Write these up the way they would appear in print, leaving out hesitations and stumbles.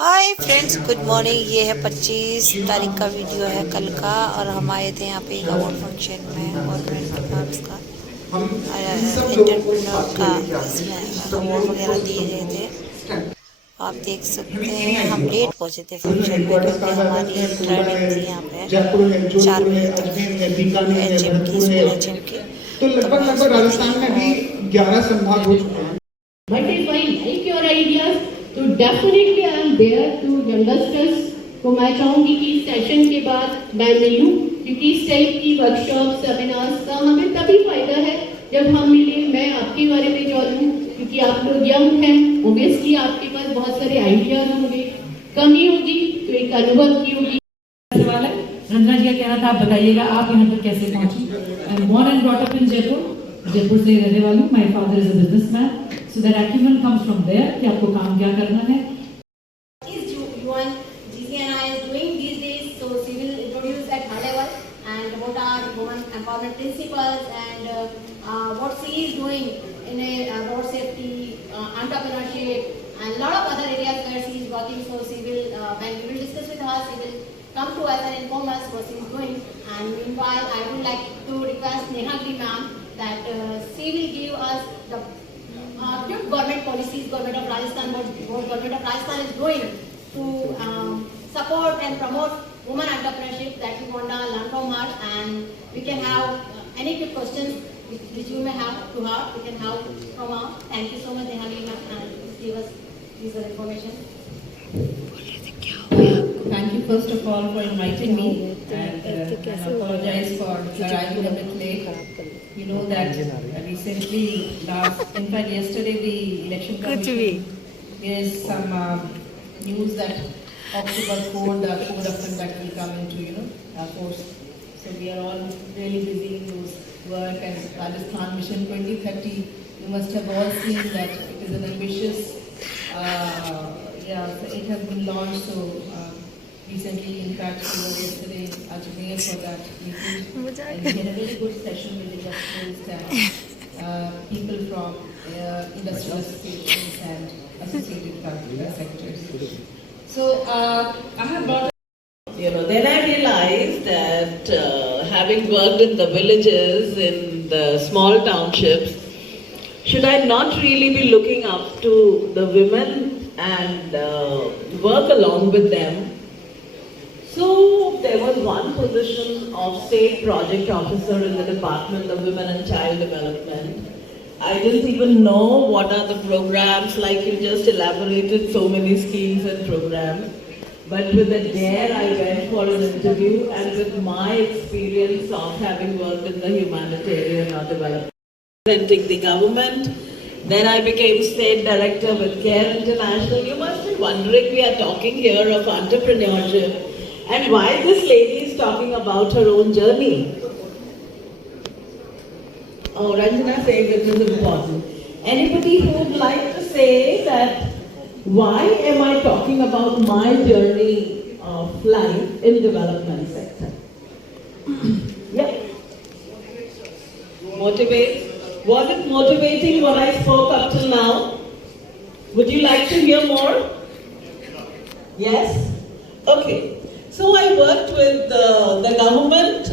Hi friends, good morning. ये है 25 तारीख का वीडियो है कल का, और हम आए थे यहाँ पे एक अवार्ड फंक्शन में गवर्नमेंट नॉर्म्स का एंटरप्रेन्योर का, इसमें अवार्ड वगैरह दिए गए थे। आप देख सकते हैं हम लेट पहुँचे थे फंक्शन में क्योंकि हमारी ट्रेनिंग थी यहाँ पे 4 बजे तक एचएम की, स्कूल एचएम की। तो तो मैं लगभग उसमें थी राजस्थान में भी और 11 संभाग हो चुके हैं। But if I like your ideas, तो definitely I am there to youngsters को मैं चाहूँगी कि सेशन के बाद मैं मिलूँ, क्योंकि इस टाइप की वर्कशॉप सेमिनार्स का हमें तभी फायदा है जब हम मिले, मैं आपके बारे में जानूँ, क्योंकि आप लोग यंग हैं, ओबियसली आपके पास बहुत सारे आइडियाज होंगे, कमी होगी तो एक अनुभव की होगी। सवाल है, रंजना जी का कहना था, आप बताइएगा आप यहाँ तक कैसे पहुँची। I am born and brought up in Jaipur, Jaipur से रहने वाली हूँ। My father is a businessman, so that acumen comes from there कि आपको काम क्या करना है। Is UN GCNI is doing these days, so she will introduce at high level and what are women empowerment principles and what she is doing in a road safety, entrepreneurship and lot of other areas where she is working. So she will, when we will discuss with her, she will come to us and inform us what she is doing. And meanwhile, I would like to request Nehagri ma'am that she will give us the government policies, government of Rajasthan, what government of Rajasthan is doing to support and promote women entrepreneurship, that we want to learn from her, and we can have any quick questions which you may have to her, we can have from her. Thank you so much, Nehali ma'am, and give us this information. Thank you first of all for inviting me, and I apologize for arriving a bit late. You know that recently, in fact yesterday, the election commission there is some news that October 4 the code of conduct will come into force. So we are all really busy in those work, and Rajasthan Mission 2030. You must have all seen that it is an ambitious. It has been launched. So recently, in fact, we were yesterday Ajmer for that meeting, and we had a very good session with industrialists and people from industrial associations and associated sectors. So I have brought. Then I realized that having worked in the villages, in the small townships, should I not really be looking up to the women and work along with them? So there was one position of state project officer in the Department of Women and Child Development. I didn't even know what are the programs, like you just elaborated so many schemes and programs. But with a dare, I went for an interview, and with my experience of having worked in the humanitarian or development, representing the government, then I became state director with CARE International. You must be wondering, we are talking here of entrepreneurship, and why this lady is talking about her own journey. Oh, Ranjana says it is important. Anybody who would like to say that? Why am I talking about my journey of life in development sector? Yeah. Motivate. Was it motivating what I spoke up till now? Would you like to hear more? Yes? Okay. So I worked with the government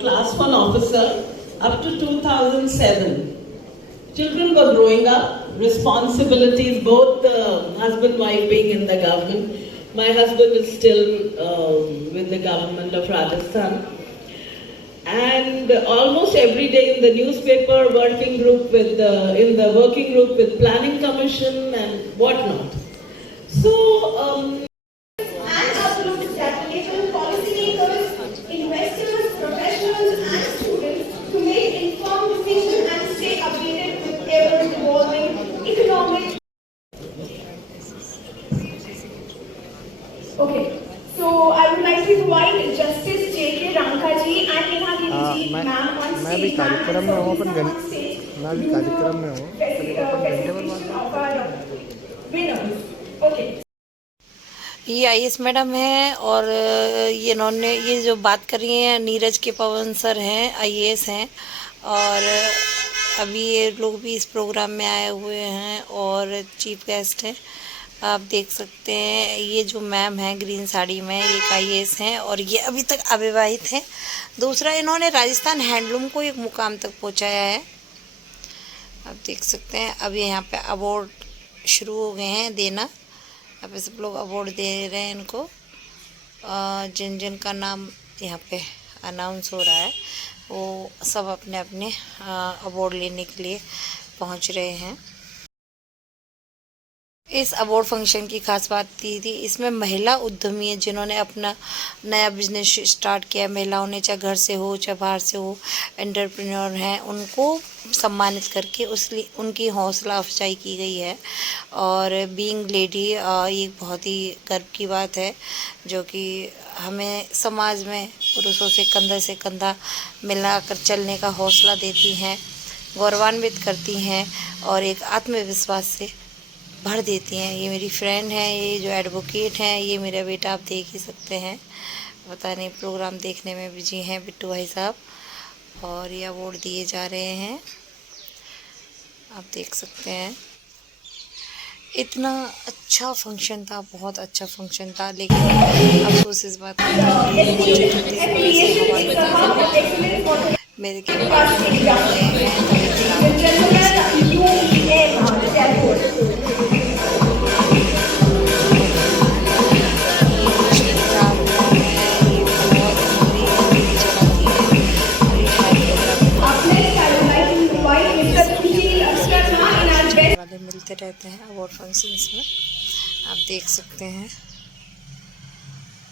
class 1 officer up to 2007. Children were growing up, responsibilities, both husband-wife being in the government. My husband is still with the government of Rajasthan. And almost every day in the newspaper, working group with in the working group with planning commission and whatnot. So, Okay, so I would like to invite Justice J.K. Ranka ji and Nehagiri ji ma'am on stage. मैं भी कार्यक्रम में हूँ, अपन मैं भी कार्यक्रम में हूँ, Okay. ये आईएएस मैडम है, और ये इन्होंने ये जो बात कर रही हैं नीरज के पवन सर हैं, आईएएस हैं, और अभी ये लोग भी इस प्रोग्राम में आए हुए हैं और चीफ गेस्ट हैं। आप देख सकते हैं ये जो मैम है ग्रीन साड़ी में, ये IAS हैं और ये अभी तक अविवाहित हैं। दूसरा, इन्होंने राजस्थान हैंडलूम को एक मुकाम तक पहुंचाया है। आप देख सकते हैं अब यहाँ पे अवार्ड शुरू हो गए हैं देना। अब सब लोग अवार्ड दे रहे हैं इनको, जिन जिन का नाम यहाँ पे अनाउंस हो रहा है वो सब अपने अपने अवार्ड लेने के लिए पहुँच रहे हैं। इस अवार्ड फंक्शन की खास बात थी इसमें महिला उद्यमी है जिन्होंने अपना नया बिजनेस स्टार्ट किया। महिलाओं ने चाहे घर से हो चाहे बाहर से हो, एंटरप्रेन्योर हैं, उनको सम्मानित करके उनकी हौसला अफजाई की गई है। और बीइंग लेडी ये बहुत ही गर्व की बात है जो कि हमें समाज में पुरुषों से कंधा मिलाकर चलने का हौसला देती हैं, गौरवान्वित करती हैं और एक आत्मविश्वास से भर देती हैं। ये मेरी फ्रेंड है, ये जो एडवोकेट हैं, ये मेरा बेटा, आप देख ही सकते हैं। पता नहीं प्रोग्राम देखने में बिजी हैं बिट्टू भाई साहब, और ये अवार्ड दिए जा रहे हैं, आप देख सकते हैं। इतना अच्छा फंक्शन था, बहुत अच्छा फंक्शन था, लेकिन अफसोस इस बात का मेरे के मिलते रहते हैं अवार्ड फंक्शंस में, आप देख सकते हैं।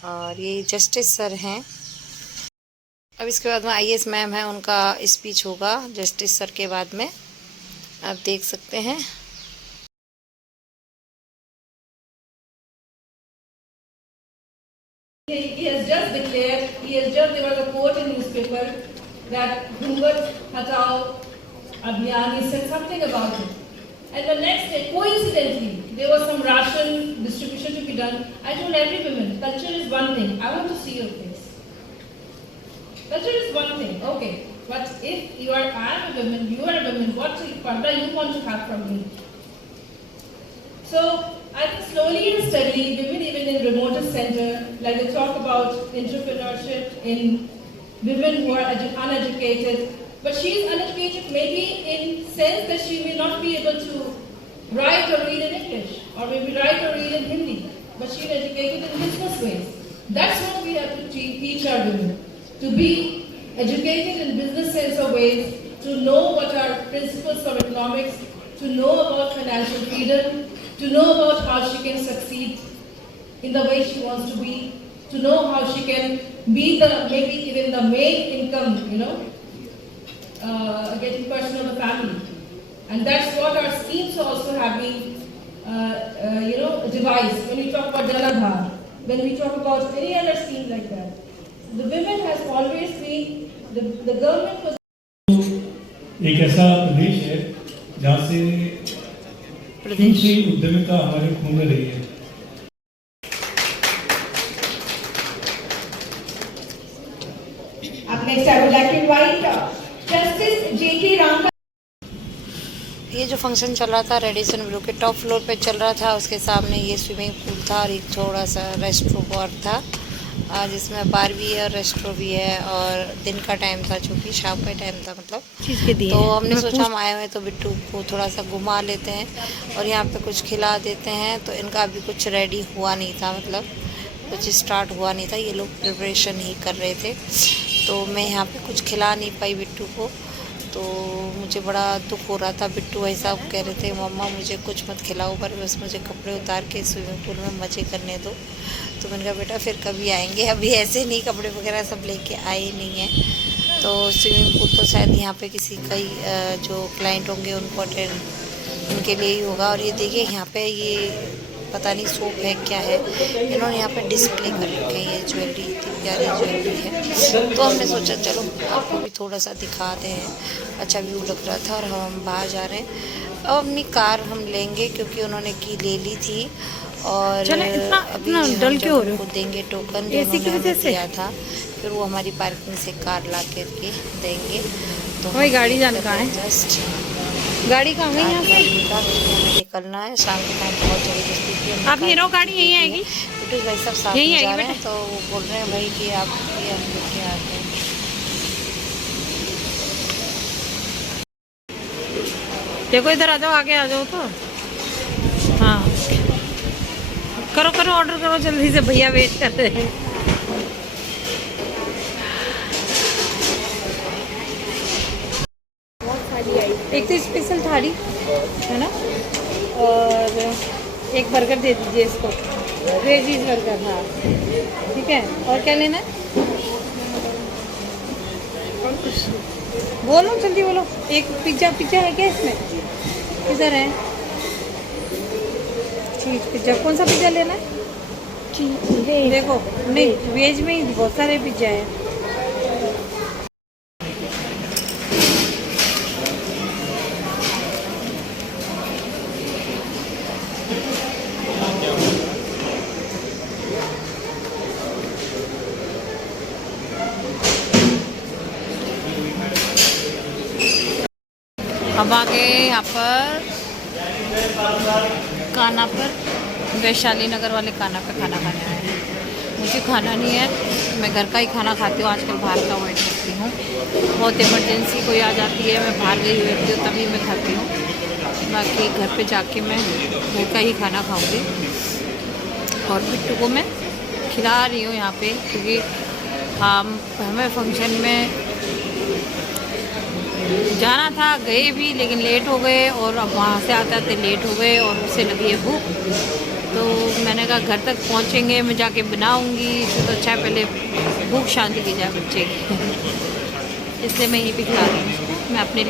और ये जस्टिस सर हैं। अब इसके बाद में IAS मैम है, उनका स्पीच होगा जस्टिस सर के बाद में, आप देख सकते हैं। He has just declared, there was a quote in newspaper that Ghungat Hatao Abhiyan, he said something about it. And the next day, coincidentally, there was some ration distribution to be done. I told every woman, culture is one thing, I want to see your face. Culture is one thing, okay. But if you are, I am a woman, you are a woman, what parda you want to have from me? So, I think slowly and steadily, women even in remotest center, like they talk about entrepreneurship in women who are uneducated, but she is uneducated maybe in sense that she may not be able to write or read in English, or maybe write or read in Hindi, but she is educated in business ways. That's what we have to teach our women, to be educated in business sense of ways, to know what are principles of economics, to know about financial freedom, to know about how she can succeed in the way she wants to be, to know how she can be the, maybe even the main income, getting person of the family. And that's what our schemes also have been, devised. When we talk about Janadhar, when we talk about any other scheme like that, the women has always been, the government was... एक ऐसा प्रदेश है जहाँ से दूसरी उद्यमिता हमारे खून में रही है। Up next, I would like to invite Justice J.K. Ranka. ये जो फंक्शन चल रहा था रेडिसन ब्लू के टॉप फ्लोर पे चल रहा था, उसके सामने ये स्विमिंग पूल था और एक थोड़ा सा रेस्टोरेंट था जिसमें बार भी है और रेस्टोरेंट भी है, और दिन का टाइम था चूँकि शाम का टाइम था मतलब, तो हमने सोचा हम आए हुए तो बिट्टू को थोड़ा सा घुमा लेते हैं और यहाँ पे कुछ खिला देते हैं। तो इनका अभी कुछ रेडी हुआ नहीं था, मतलब कुछ स्टार्ट हुआ नहीं था, ये लोग प्रिपरेशन ही कर रहे थे, तो मैं यहाँ पे कुछ खिला नहीं पाई बिट्टू को। तो मुझे बड़ा दुख हो रहा था। बिट्टू भाई साहब कह रहे थे मम्मा मुझे कुछ मत खिलाओ, पर बस मुझे कपड़े उतार के स्विमिंग पूल में मज़े करने दो। तो मैंने कहा बेटा फिर कभी आएंगे, अभी ऐसे नहीं, कपड़े वगैरह सब लेके आए नहीं हैं। तो स्विमिंग पूल तो शायद यहाँ पे किसी कई जो क्लाइंट होंगे उनको अटेंड उनके लिए ही होगा। और ये देखिए यहाँ पे ये पता नहीं सोप है क्या है, इन्होंने यहाँ पे डिस्प्ले कर रखे हैं। ये ज्वेलरी इतनी प्यारी ज्वेलरी है, तो हमने सोचा चलो आपको भी थोड़ा सा दिखाते हैं। अच्छा व्यू लग रहा था और हम बाहर जा रहे हैं। अब अपनी कार हम लेंगे क्योंकि उन्होंने की ले ली थी, और अभी उनको देंगे टोकन जो उन्होंने दिया था, फिर वो हमारी पार्किंग से कार ला करके देंगे। तो गाड़ी जाने का है जस्ट गाड़ी कहाँ गई यहाँ से? हमें निकलना है, शाम के टाइम बहुत जबरदस्ती थी। आप हीरो गाड़ी यहीं आएगी? बिट्टू भाई सब साथ यहीं में जा आएगी रहे हैं, बेटा? तो वो बोल रहे हैं भाई कि आप ये हम लेके आते हैं। देखो इधर आ जाओ, आगे आ जाओ तो। हाँ करो करो, ऑर्डर करो जल्दी से, भैया वेट कर रहे हैं। एक तो स्पेशल थाली है ना, और एक बर्गर दे दीजिए इसको, वेजीज बर्गर। हाँ ठीक है, और क्या लेना है? बोलो जल्दी बोलो। एक पिज्ज़ा, पिज्ज़ा है क्या इसमें? किधर है चीज़ पिज्ज़ा? कौन सा पिज्ज़ा लेना है? देखो नहीं, वेज में ही बहुत सारे पिज्ज़ा है। अब आ गए यहाँ पर काना पर, वैशाली नगर वाले काना पे खाना खाने आए हैं। मुझे खाना नहीं है, मैं घर का ही खाना खाती हूँ, आजकल बाहर का अवॉइड करती हूँ। बहुत इमरजेंसी कोई आ जाती है, मैं बाहर गई हुई होती हूँ तभी मैं खाती हूँ, बाकी घर पे जाके मैं घर का ही खाना खाऊँगी। और बिट्टू को मैं खिला रही हूँ यहाँ पे, क्योंकि हमें फंक्शन में जाना था, गए भी लेकिन लेट हो गए, और अब वहाँ से आते आते लेट हो गए और उससे लगी है भूख। तो मैंने कहा घर तक पहुँचेंगे मैं जाके बनाऊँगी, इससे तो अच्छा है पहले भूख शांति की जाए बच्चे की। इसलिए मैं यहीं पे खिला रही हूँ मैं अपने लिए।